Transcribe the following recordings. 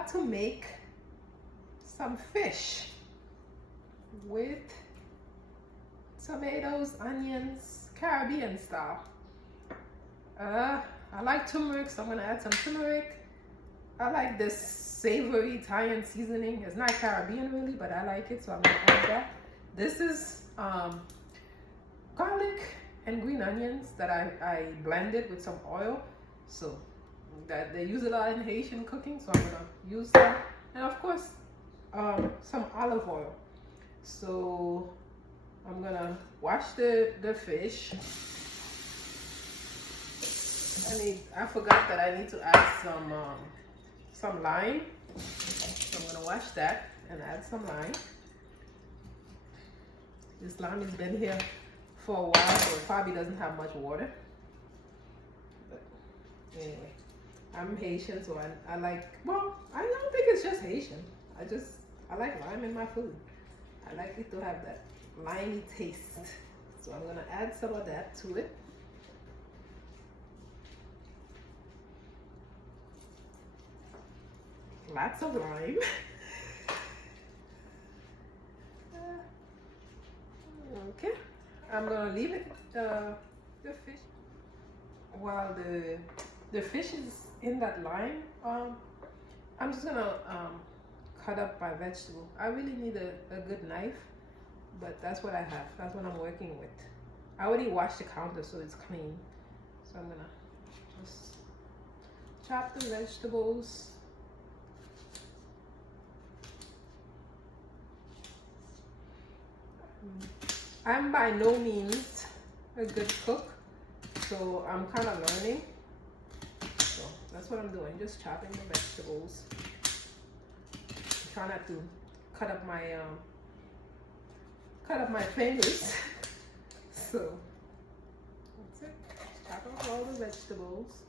about to make some fish with tomatoes, onions, Caribbean style. I like turmeric, so I'm gonna add some turmeric. I like this savory Italian seasoning. It's not Caribbean really, but I like it, so I'm gonna add that. This is garlic and green onions that I blended with some oil. So that they use a lot in Haitian cooking, so I'm gonna use that. And of course, some olive oil. So I'm gonna wash the fish. I forgot that I need to add some lime. So I'm gonna wash that and add some lime. This lime has been here for a while, so it probably doesn't have much water. But anyway, I'm Haitian, so I like, well, I don't think it's just Haitian. I like lime in my food. I like it to have that limey taste. So I'm gonna add some of that to it. Lots of lime. Okay, I'm gonna leave it, the fish, while the fish is in that lime. I'm just gonna cut up my vegetable. I really need a good knife, but that's what I have. That's what I'm working with. I already washed the counter, so it's clean. So I'm gonna just chop the vegetables. I'm by no means a good cook, so I'm kind of learning. So that's what I'm doing, just chopping the vegetables. Try not to cut up my fingers. So that's it. Chop up all the vegetables.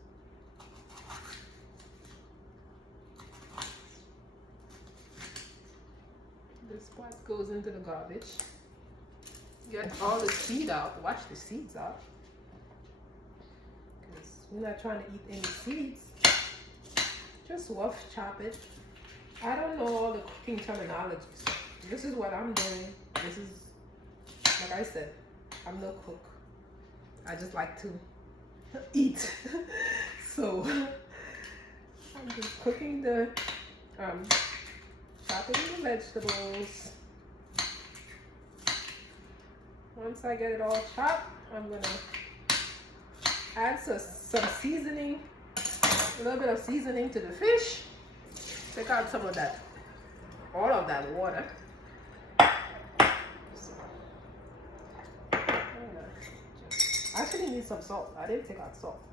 This part goes into the garbage. Get all the seed out. Wash the seeds out, because we're not trying to eat any seeds. Just rough chop it. I don't know all the cooking terminologies. This is what I'm doing. This is, like I said, I'm no cook. I just like to eat. So I'm just cooking the chopping the vegetables. Once I get it all chopped, I'm gonna add some seasoning, a little bit of seasoning to the fish. Take out some of that, all of that water. So, I actually need some salt. I didn't take out salt,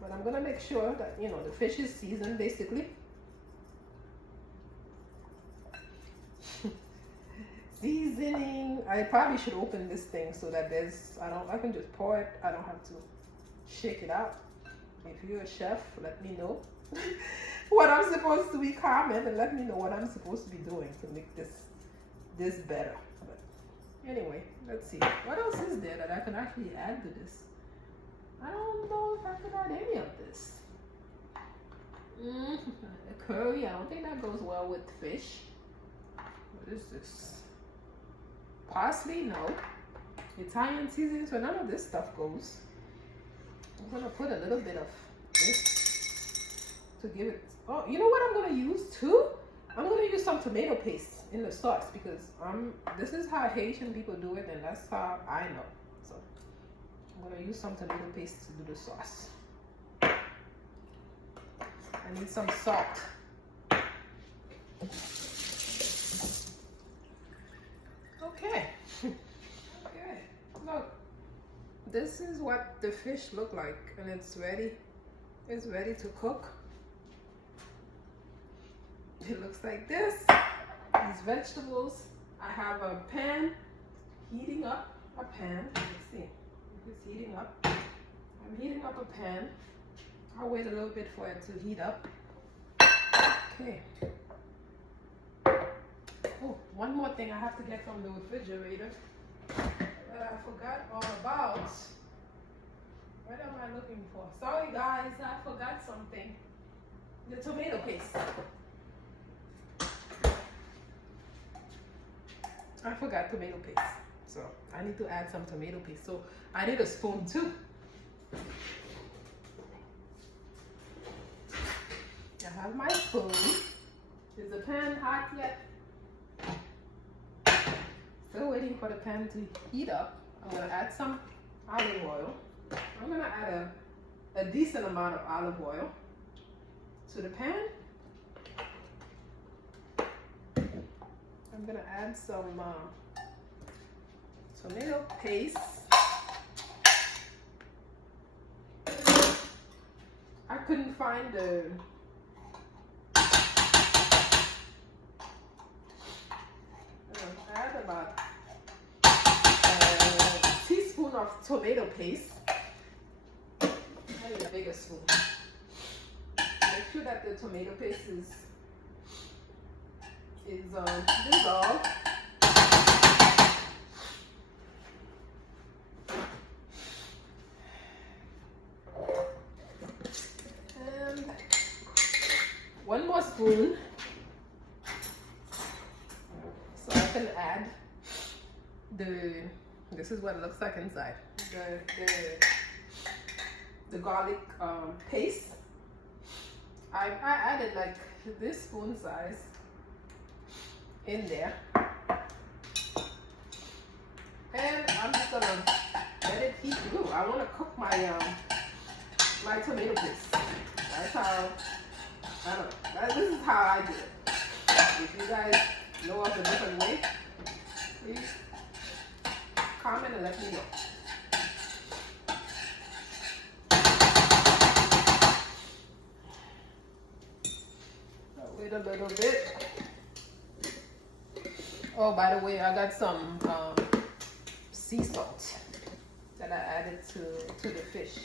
but I'm gonna make sure that, you know, the fish is seasoned basically. Seasoning. I probably should open this thing so that I can just pour it. I don't have to shake it out. If you're a chef, let me know what I'm supposed to be. Comment and let me know what I'm supposed to be doing to make this better. But anyway, let's see. What else is there that I can actually add to this? I don't know if I can add any of this. Curry. I don't think that goes well with fish. What is this? Parsley, no. Italian seasoning, so none of this stuff goes. I'm gonna put a little bit of this to give it. Oh, you know what I'm gonna use too? I'm gonna use some tomato paste in the sauce, because this is how Haitian people do it, and that's how I know. So I'm gonna use some tomato paste to do the sauce. I need some salt. Okay. Okay. Look, this is what the fish look like, and it's ready. It's ready to cook. It looks like this. These vegetables. I have a pan heating up. A pan. Let's see. It's heating up. I'm heating up a pan. I'll wait a little bit for it to heat up. Okay. Oh, one more thing I have to get from the refrigerator that I forgot all about. What am I looking for? Sorry guys, I forgot something. The tomato paste. I forgot tomato paste. So I need to add some tomato paste. So I need a spoon too. I have my spoon. Is the pan hot yet? Still waiting for the pan to heat up. I'm gonna add some olive oil. I'm gonna add a decent amount of olive oil to the pan. I'm gonna add some tomato paste. I couldn't find the add about a teaspoon of tomato paste. I need a bigger spoon. Make sure that the tomato paste is dissolved. And one more spoon. So I can add this is what it looks like inside. The garlic paste. I added like this spoon size in there. And I'm just gonna let it heat through. I wanna cook my my tomato paste. That's how, I don't know. This is how I do it. If you guys know of a different way, please comment and let me know. Wait a little bit. Oh, by the way, I got some sea salt that I added to the fish.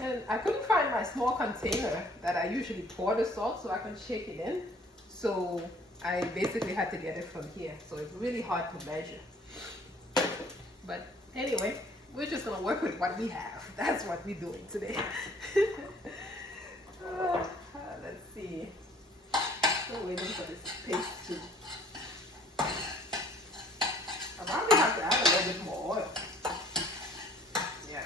And I couldn't find my small container that I usually pour the salt so I can shake it in. So I basically had to get it from here. So it's really hard to measure. But anyway, we're just gonna work with what we have. That's what we're doing today. Let's see. Still waiting for this paste to. I probably have to add a little bit more oil. Yeah.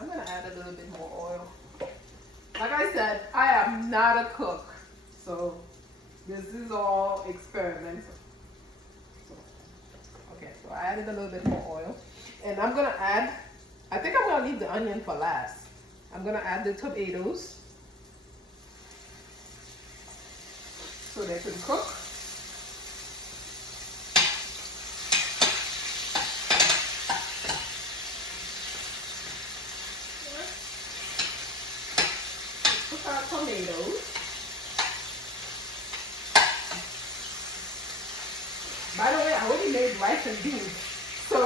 I'm gonna add a little bit more oil. Like I said, I am not a cook, so this is all experimental. Okay, so I added a little bit more oil. And I'm gonna add, I think I'm gonna leave the onion for last. I'm gonna add the tomatoes so they can cook. Cook our tomatoes. By the way, I already made rice and beans, so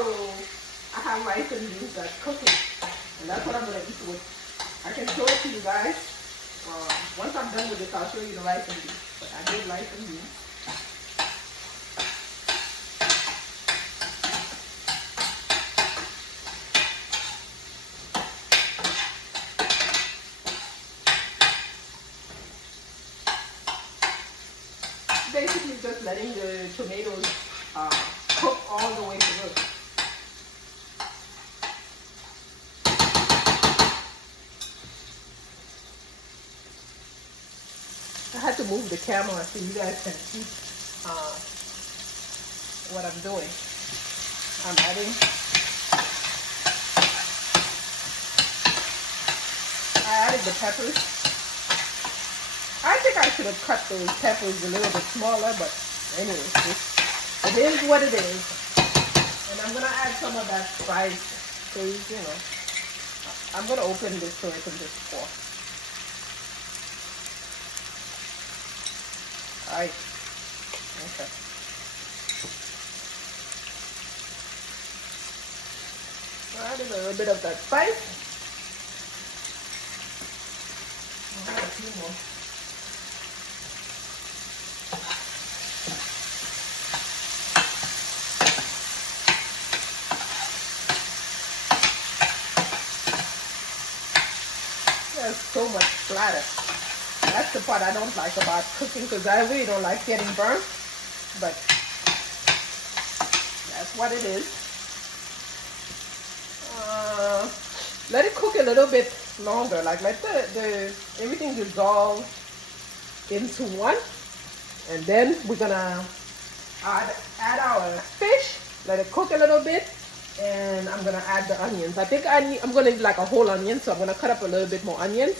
I have rice and beans that's cooking, and that's what I'm gonna eat with. I can show it to you guys. Once I'm done with this, I'll show you the rice and beans. But I made rice and beans. Basically just letting the tomatoes cook all the way through. I had to move the camera so you guys can see what I'm doing. I'm adding. I added the peppers. I think I should have cut those peppers a little bit smaller, but anyway, it is what it is. And I'm gonna add some of that spice, so you know. I'm gonna open this so I can just pour. Alright. Okay. Add a little bit of that spice. I'll add a few more. There's so much splatter. That's the part I don't like about cooking, because I really don't like getting burnt. But that's what it is. Let it cook a little bit longer. Like let the everything dissolve into one, and then we're gonna add our fish. Let it cook a little bit, and I'm gonna add the onions. I think I'm gonna need like a whole onion, so I'm gonna cut up a little bit more onions,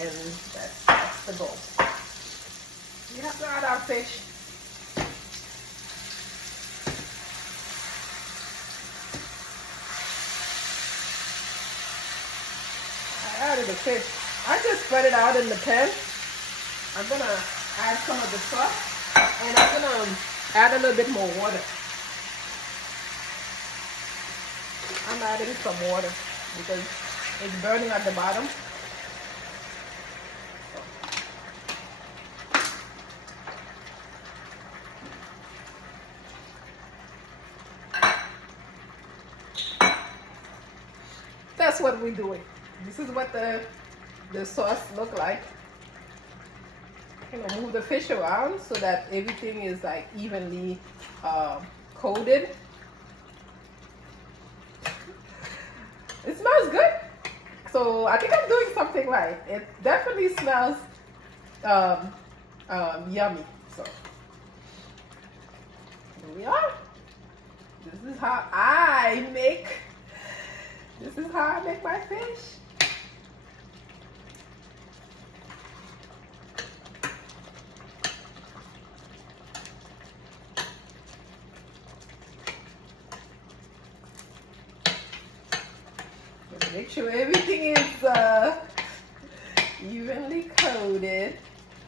and that's the goal. We have to add our fish. I added the fish. I just spread it out in the pan. I'm gonna add some of the sauce, and I'm gonna add a little bit more water. I'm adding some water because it's burning at the bottom. That's what we're doing. This is what the sauce look like. I'm gonna move the fish around so that everything is like evenly coated. It smells good. So I think I'm doing something right. It definitely smells yummy. So here we are. This is how I make my fish. Make sure everything is evenly coated.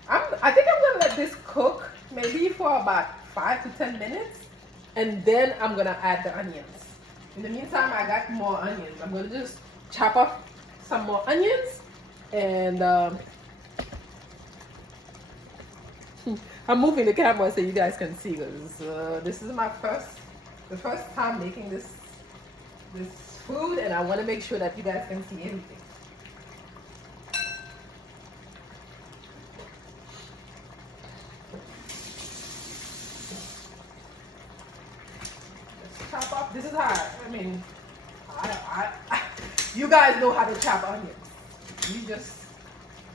I think I'm gonna let this cook maybe for about 5 to 10 minutes, and then I'm gonna add the onions. In the meantime, I got more onions. I'm gonna just chop up some more onions, and I'm moving the camera so you guys can see, because this is the first time making this food, and I want to make sure that you guys can see everything. Just chop up. This is how you guys know how to chop onions. You just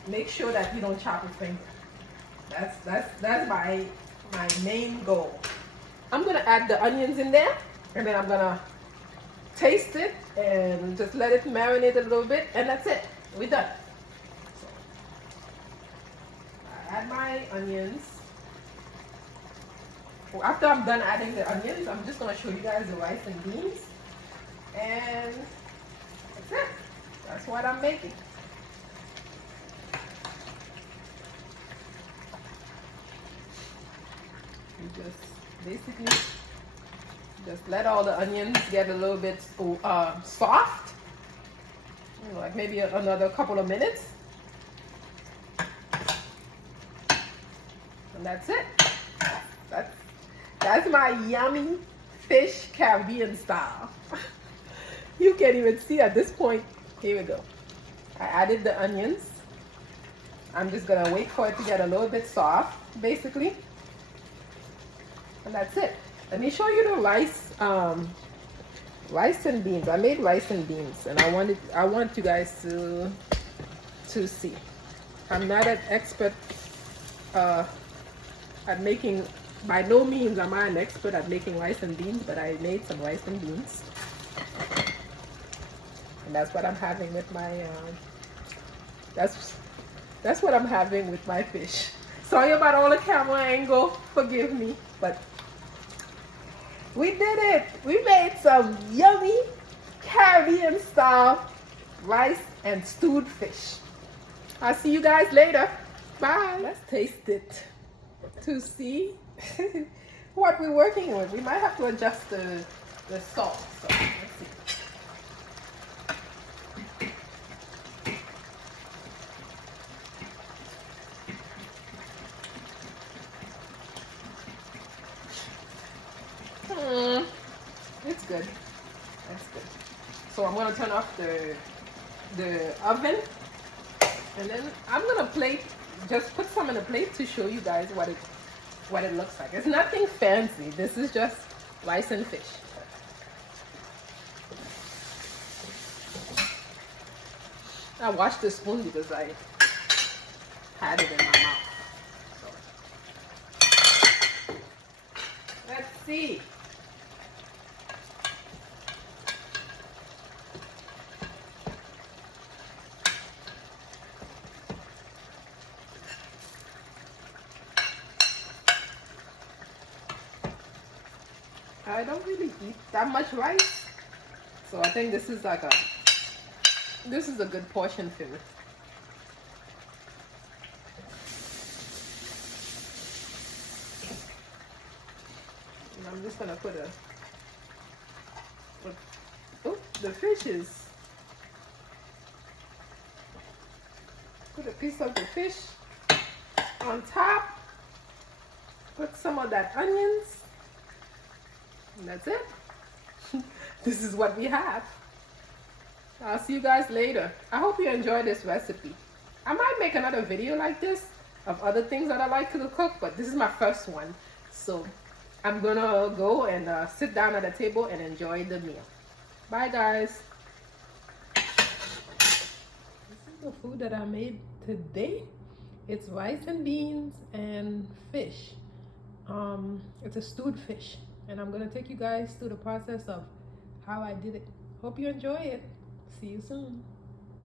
make sure that you don't chop your finger. That's my main goal. I'm gonna add the onions in there, and then I'm gonna taste it and just let it marinate a little bit, and that's it. We're done. So, I add my onions. Well, after I'm done adding the onions, I'm just gonna show you guys the rice and beans, and that's it. That's what I'm making. You just basically just let all the onions get a little bit soft, like maybe another couple of minutes, and that's it. That's my yummy fish Caribbean style. You can't even see at this point. Here we go. I added the onions. I'm just gonna wait for it to get a little bit soft, basically, and that's it. Let me show you the rice and beans. I made rice and beans, and I want you guys to see. I'm not an expert at making. By no means am I an expert at making rice and beans, but I made some rice and beans, and that's what I'm having with my. That's what I'm having with my fish. Sorry about all the camera angle. Forgive me, but. We did it! We made some yummy Caribbean style rice and stewed fish. I'll see you guys later. Bye. Let's taste it to see what we're working with. We might have to adjust the salt. So let's see. It's good. That's good. So I'm gonna turn off the oven, and then I'm gonna plate just put some on a plate to show you guys what it looks like. It's nothing fancy. This is just rice and fish. I washed the spoon because I had it in my mouth. So, let's see. I don't really eat that much rice, so I think this is like a good portion for me. And I'm just gonna put the fish is. Put a piece of the fish on top. Put some of that onions. And that's it. This is what we have. I'll see you guys later. I hope you enjoyed this recipe. I might make another video like this of other things that I like to cook, but this is my first one. So I'm gonna go and sit down at the table and enjoy the meal. Bye guys. This is the food that I made today. It's rice and beans and fish. It's a stewed fish. And I'm gonna take you guys through the process of how I did it. Hope you enjoy it. See you soon.